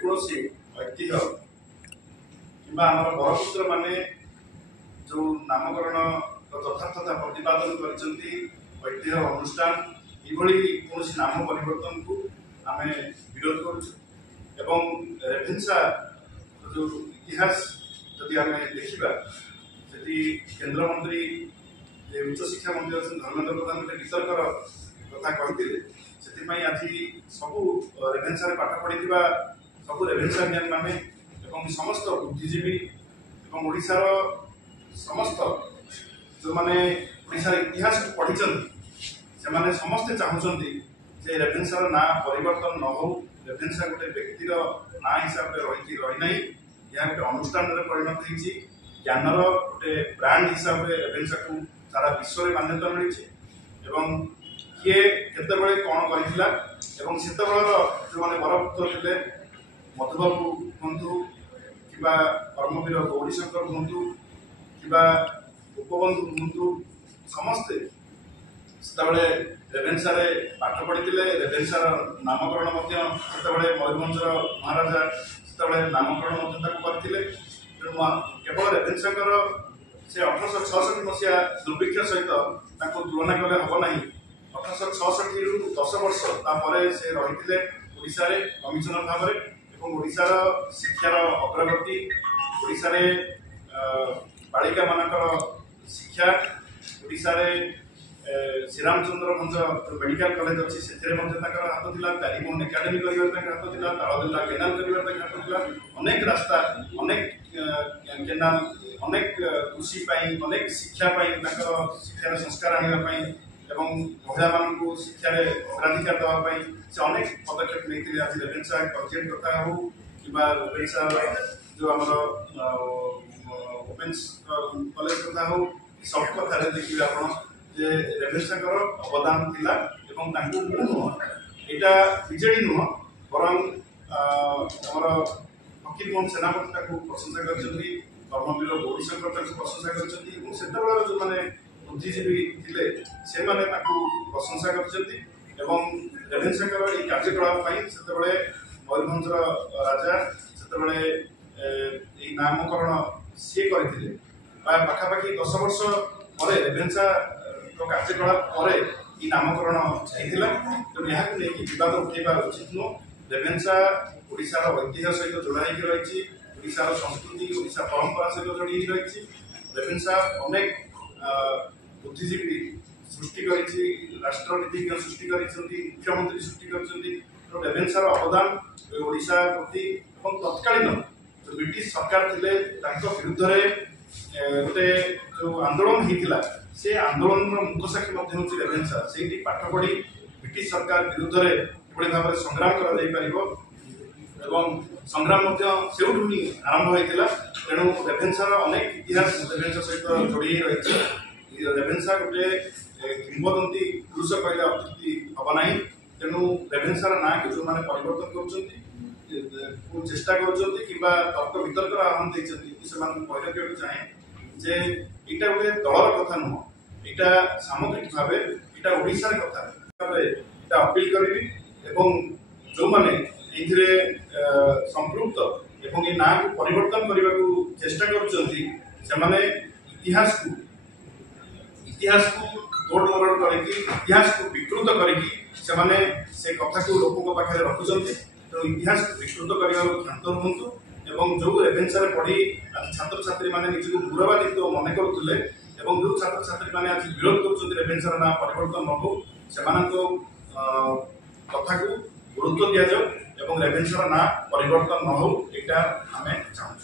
ଯେକୌଣସି ଐତିହ୍ୟ କିମ୍ବା ଆମର ବରପୁତ୍ର ମାନେ जो नामकरण यथार्थता प्रतिपादन करछंती ଐତିହ୍ୟ ଅନୁଷ୍ଠାନ ଏଭଳି କୌଣସି ନାମ ପରିବର୍ତ୍ତନ को आम विरोध करुଛୁ ଏବଂ ରେଭେନ୍ସା जो इतिहास जदि आम देखा से केन्द्रमंत्री उच्च शिक्षा मंत्री अच्छे धर्मेन्द्र प्रधान गोटे वितर्कर कथा कहते से आज सबू रेभेन्सा पाठ पढ़ी सबू रेभेन्सानियन माने समस्त बुद्धिजीवी ओडिशार समस्त जो माने ओडिशार इतिहास पढ़ी से माने समस्ते चाहूँगी जे रेभेन्सार ना परिवर्तन न हो रेभेन्सा गोटे व्यक्तिर ना हिसाब से रही यह गोटे अनुष्ठान परिणत होती ज्ञानर गोटे ब्रांड हिसाब से रेभेन्सा को सारा विश्व में मान्यता मिली किए केतबेले कौन करथिला एवं सेतबेलर जो माने बरपुत्र थे मधुबाबू हूँ कि कर्मवीर गौरीशंकर हूँ कि गोपबंधु हूँ समस्ते से रेभेन्सा पाठ पढ़ी रेभेन्सार नामकरण मयूरभंजर महाराजा से नामकरण करते तेणु केवल रेभेन्सा से 1866 मसीहा दुर्भिक्ष सहित तुलना कले हम ना 1866 रु 10 वर्ष से रही ओडिशा रे कमिशनर भाव में ओडिशार शिक्षार अग्रगति ओडिशा रे बालिका मानकर शिक्षा ओडिशा रे श्रीरामचंद्र भंज जो मेडिकल कॉलेज अच्छी से हाथ था प्यारीमोहन एकाडेमी कर हाथ था तालदेला केनाल कर हाथ था अनेक रास्ता अनेक केनाल अनेक कृषि अनेक शिक्षापी शिक्षार संस्कार आने महिला मान शिक्षा अग्राधिकार देवाई से अनेक पदक्षेप नहीं आज रेभेन्सा कलेज कथा हो कि रेभेन्सा जो आम ओमेन्स कॉलेज कथा हो सब कथा देखिए आप रेभेन्सा अवदान थिला यहाँ विजेडी नुह बरं फकीर मोहन सेनापति प्रशंसा कर कर्मवीर गौरीशंकर प्रशंसा कर जो मैंने बुद्धिजीवी थे से प्रशंसा कर रेभेन्सा कार्यकलाप से मयूरभंजर राजा से नामकरण सी करते पाखापाखि 10 वर्ष पर रेभेन्सा कार्यकलाप पर नामकरण होता तेणु यहाँ विवाद उठेबा उचित नुह रेभेन्सा ओडिशार ऐतिह्य सहित जोड़ा रही ओडिशार संस्कृति ओडिशा परंपरा सहित जोड़ी रही रेभेन्सा अनेक बुद्धिजीवी सृष्टि करी राष्ट्रनीतिज्ञ सृष्टि मुख्यमंत्री सृष्टि कर रेभेन्सार अवदान ओडिशा प्रति तत्कालीन जो ब्रिटिश सरकार थे विरुद्ध गोटे जो आंदोलन होता से आंदोलन मुखसाक्षी हूँ रेभेन्सा से पाठ पढ़ी ब्रिटिश सरकार विरुद्ध में भाव में संग्राम कर संग्राम से ही आरंभ होता तेणु रेभेन्सार अनेक इतिहास रेभेन्सा सहित जोड़ी रही रेभेन्सा गोटे किंवदंती पुरुष कहले अत्युक्ति हम ना तेणु रेभेन्सार ना को जो मैंने परिवर्तन कर चेष्टा कर तर्क वितर्क आह्वान देते चाहे जे यहाँ गोटे दलर कथा नुह यहाँ सामग्रिक भाव यहाँ ओडिशार कथा अपील करी जो मैंने संपृक्त एवं ये ना को परिवर्तन करने को चेष्टा कर इतिहास को तोड़ मरोड़ कर इतिहास को विकृत कर कथा को लोकों पाखे रखुंट तेणु इतिहास को विकृत करने क्षांत रुहतु एवं जो रेभेन्सा पढ़ी आज छात्र छात्री मैंने निजी गौरवान्वित मन करुले जो छात्र छात्री मैंने आज विरोध कर रेभेन्सार ना परिवर्तन न हो से कथा को गुरुत्व दि जाऊ रेभेन्सार ना परिवर्तन न हो यहाँ आम चाहूँ।